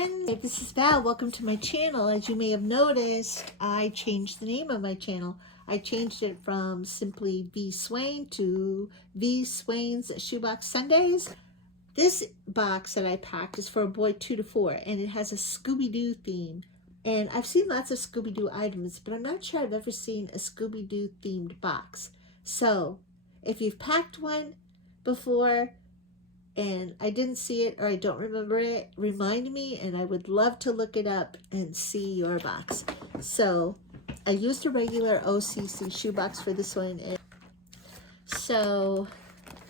friends, this is Val. Welcome to my channel. As you may have noticed, I changed the name of my channel. I changed it from simply voswain to voswain's Shoebox Sundays. This box that I packed is for a boy 2 to 4, and it has a Scooby-Doo theme. And I've seen lots of Scooby-Doo items, but I'm not sure I've ever seen a Scooby-Doo themed box. So if you've packed one before and I didn't see it or I don't remember it, remind me, and I would love to look it up and see your box. So I used a regular OCC shoebox for this one. And so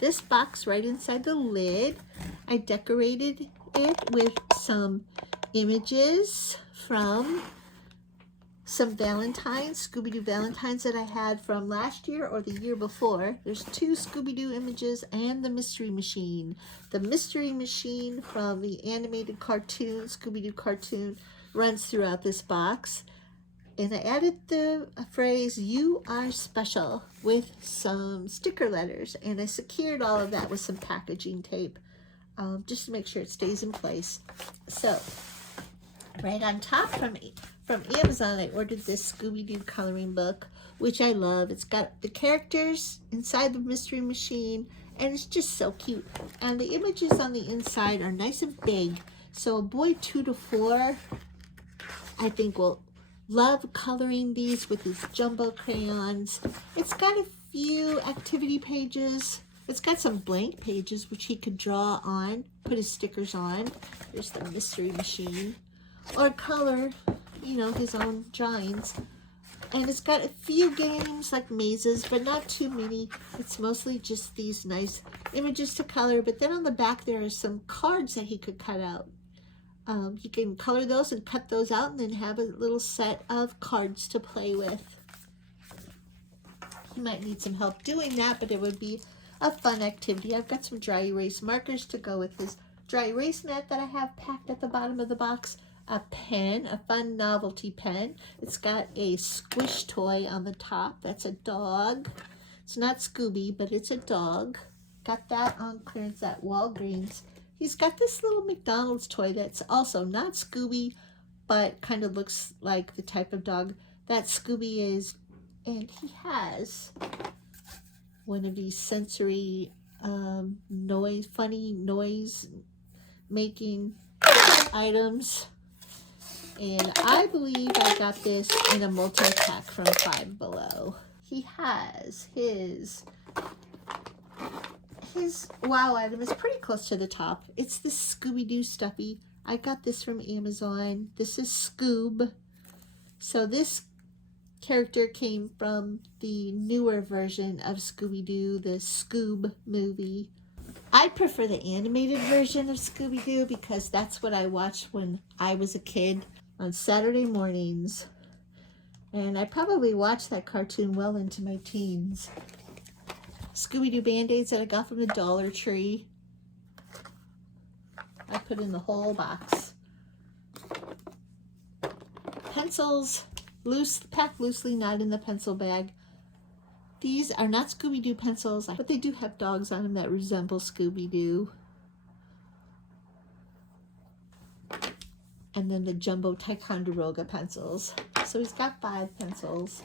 this box right inside the lid, I decorated it with some images from some Valentines, Scooby-Doo Valentines that I had from last year or the year before. There's 2 Scooby-Doo images and the Mystery Machine. The Mystery Machine from the animated cartoon, Scooby-Doo cartoon, runs throughout this box. And I added the phrase, "You are special," with some sticker letters. And I secured all of that with some packaging tape, just to make sure it stays in place. So, right on top from Amazon, I ordered this Scooby-Doo coloring book, which I love. It's got the characters inside the Mystery Machine, and it's just so cute. And the images on the inside are nice and big, so a boy 2 to 4, I think, will love coloring these with his jumbo crayons. It's got a few activity pages. It's got some blank pages, which he could draw on, put his stickers on. There's the Mystery Machine. Or color, you know, his own drawings. And it's got a few games like mazes, but not too many. It's mostly just these nice images to color. But then on the back there are some cards that he could cut out. He can color those and cut those out and then have a little set of cards to play with. He might need some help doing that, but it would be a fun activity. I've got some dry erase markers to go with his dry erase net that I have packed at the bottom of the box. A pen, a fun novelty pen. It's got a squish toy on the top. That's a dog. It's not Scooby, but it's a dog. Got that on clearance at Walgreens. He's got this little McDonald's toy that's also not Scooby, but kind of looks like the type of dog that Scooby is. And he has one of these sensory funny noise making items. And I believe I got this in a multi-pack from Five Below. He has his wow item is pretty close to the top. It's this Scooby-Doo stuffy. I got this from Amazon. This is Scoob. So this character came from the newer version of Scooby-Doo, the Scoob movie. I prefer the animated version of Scooby-Doo because that's what I watched when I was a kid on Saturday mornings. And I probably watched that cartoon well into my teens. Scooby-Doo Band-Aids that I got from the Dollar Tree. I put in the whole box. Pencils, packed loosely, not in the pencil bag. These are not Scooby-Doo pencils, but they do have dogs on them that resemble Scooby-Doo. And then the jumbo Ticonderoga pencils. So he's got 5 pencils.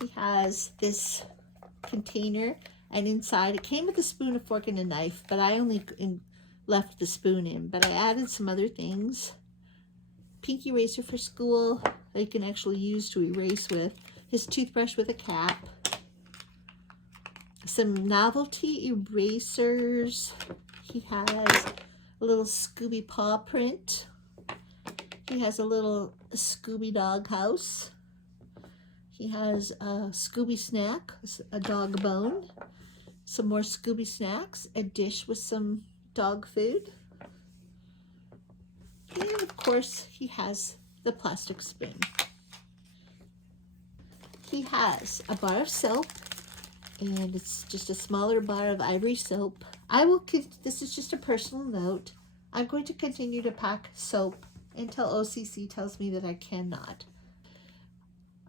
He has this container, and inside it came with a spoon, a fork, and a knife, but I only left the spoon in. But I added some other things. Pink eraser for school that you can actually use to erase with. His toothbrush with a cap. Some novelty erasers. He has a little Scooby paw print. He has a little Scooby dog house. He has a Scooby snack, a dog bone. Some more Scooby snacks, a dish with some dog food. And of course, he has the plastic spoon. He has a bar of soap, and it's just a smaller bar of ivory soap. This is just a personal note. I'm going to continue to pack soap until OCC tells me that I cannot.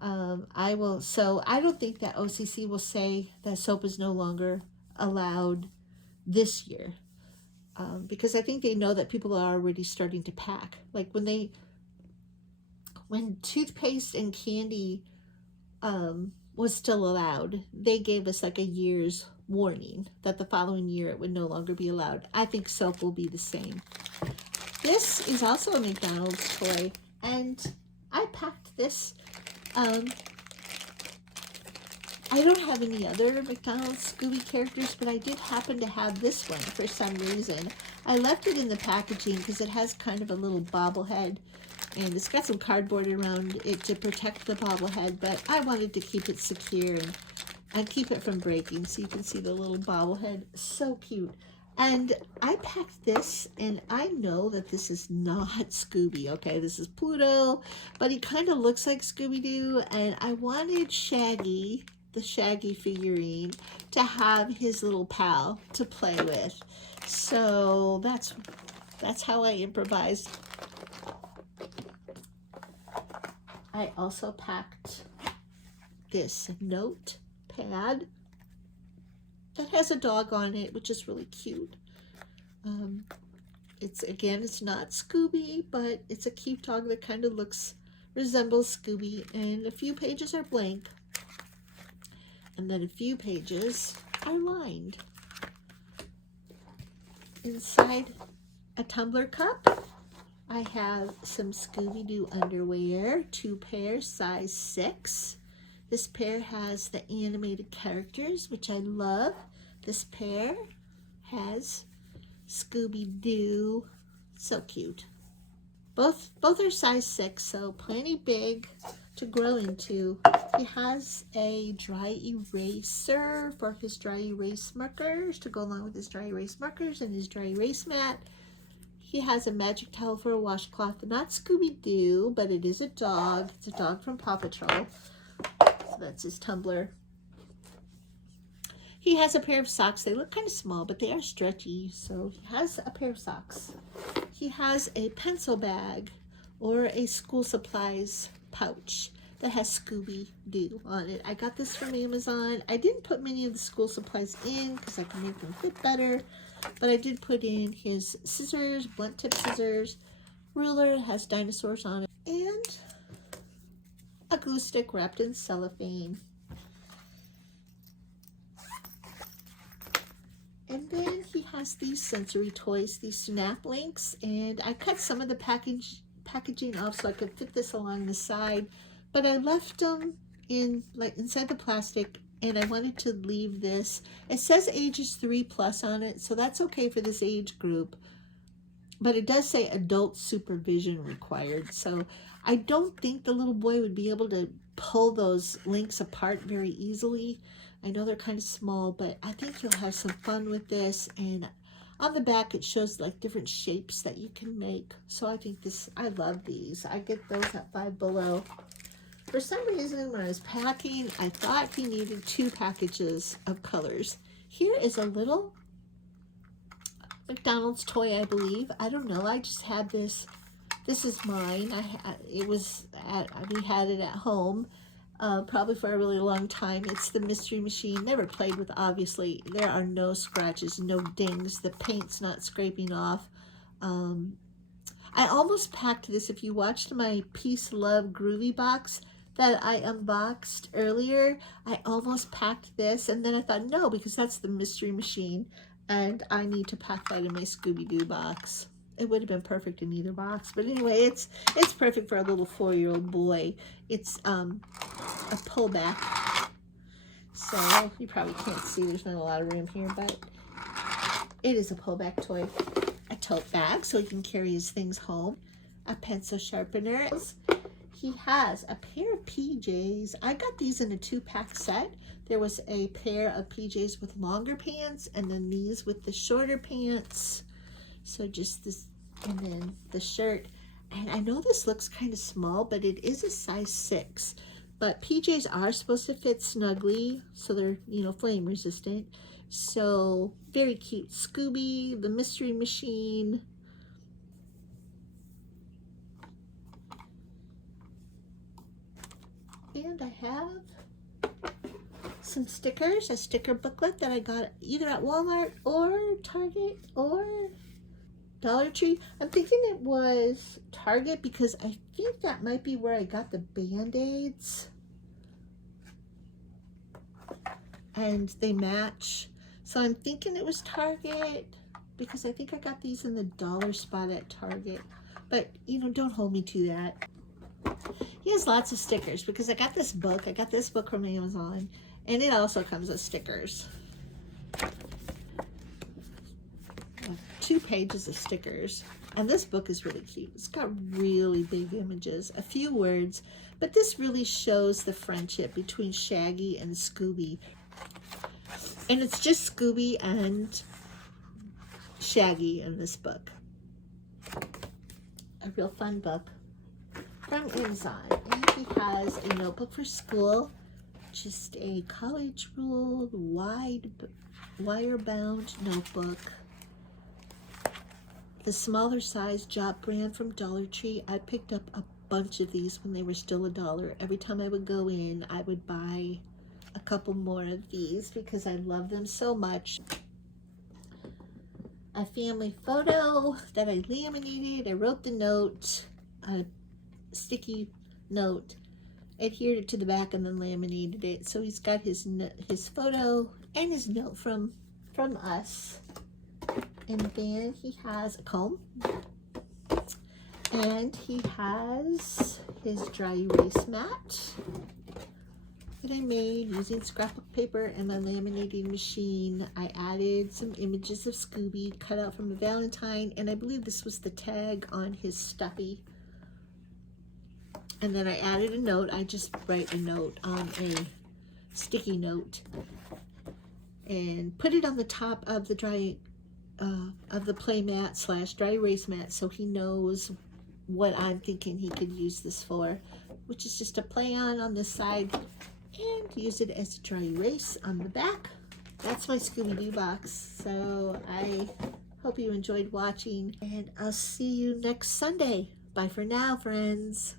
I don't think that OCC will say that soap is no longer allowed this year. because I think they know that people are already starting to pack. Like when toothpaste and candy was still allowed, they gave us like a year's warning that the following year it would no longer be allowed. I think soap will be the same. This is also a McDonald's toy, and I packed this. I don't have any other McDonald's Scooby characters, but I did happen to have this one for some reason. I left it in the packaging because it has kind of a little bobblehead, and it's got some cardboard around it to protect the bobblehead, but I wanted to keep it secure and keep it from breaking, so you can see the little bobblehead. So cute. And I packed this, and I know that this is not Scooby, okay? This is Pluto, but he kind of looks like Scooby-Doo, and I wanted Shaggy, the Shaggy figurine, to have his little pal to play with. So that's how I improvised. I also packed this notepad that has a dog on it, which is really cute. It's not Scooby, but it's a cute dog that kind of resembles Scooby, and a few pages are blank, and then a few pages are lined. Inside a tumbler cup, I have some Scooby-Doo underwear, 2 pairs, size 6. This pair has the animated characters, which I love. This pair has Scooby-Doo. So cute. Both are size 6, so plenty big to grow into. He has a dry eraser for his dry erase markers to go along with his dry erase markers and his dry erase mat. He has a magic towel for a washcloth. Not Scooby-Doo, but it is a dog. It's a dog from Paw Patrol. So that's his tumbler. He has a pair of socks. They look kind of small, but they are stretchy. So he has a pair of socks. He has a pencil bag or a school supplies pouch that has Scooby-Doo on it. I got this from Amazon. I didn't put many of the school supplies in because I can make them fit better. But I did put in his scissors, blunt tip scissors, ruler, has dinosaurs on it, and a glue stick wrapped in cellophane. And then he has these sensory toys, these snap links, and I cut some of the packaging off so I could fit this along the side, but I left them inside the plastic, and I wanted to leave this. It says ages 3+ on it, so that's okay for this age group, but it does say adult supervision required, so I don't think the little boy would be able to pull those links apart very easily. I know they're kind of small, but I think you'll have some fun with this. And on the back, it shows like different shapes that you can make. So I think I love these. I get those at Five Below. For some reason, when I was packing, I thought he needed 2 packages of colors. Here is a little McDonald's toy, I believe. I don't know. I just had this. This is mine. We had it at home. Probably for a really long time. It's the Mystery Machine. Never played with, obviously. There are no scratches, no dings. The paint's not scraping off. I almost packed this. If you watched my Peace, Love, Groovy box that I unboxed earlier, I almost packed this. And then I thought, no, because that's the Mystery Machine. And I need to pack that in my Scooby-Doo box. It would have been perfect in either box. But anyway, it's perfect for a little 4-year-old boy. It's a pullback. So you probably can't see. There's not a lot of room here, but it is a pullback toy. A tote bag so he can carry his things home. A pencil sharpener. He has a pair of PJs. I got these in a 2-pack set. There was a pair of PJs with longer pants and then these with the shorter pants. So just this, and then the shirt. And I know this looks kind of small, but it is a size 6. But PJs are supposed to fit snugly, so they're, flame resistant. So very cute. Scooby, the Mystery Machine. And I have some stickers, a sticker booklet that I got either at Walmart or Target or Dollar Tree. I'm thinking it was Target because I think that might be where I got the Band-Aids. And they match. So I'm thinking it was Target because I think I got these in the dollar spot at Target. But, you know, don't hold me to that. He has lots of stickers because I got this book. I got this book from Amazon. And it also comes with stickers. 2 pages of stickers. And this book is really cute. It's got really big images, a few words, but this really shows the friendship between Shaggy and Scooby. And it's just Scooby and Shaggy in this book. A real fun book from Amazon. And he has a notebook for school, just a college ruled wire-bound notebook. The smaller size Job brand from Dollar Tree. I picked up a bunch of these when they were still $1. Every time I would go in, I would buy a couple more of these because I love them so much. A family photo that I laminated. I wrote the note, a sticky note, adhered it to the back, and then laminated it. So he's got his photo and his note from us. And then he has a comb, and he has his dry erase mat that I made using scrapbook paper and my laminating machine. I added some images of Scooby cut out from a Valentine, and I believe this was the tag on his stuffy. And then I added a note. I just write a note on a sticky note and put it on the top of the play mat / dry erase mat, so he knows what I'm thinking he could use this for, which is just a play on this side and use it as a dry erase on the back. That's my Scooby-Doo box. So I hope you enjoyed watching, and I'll see you next Sunday. Bye for now, friends.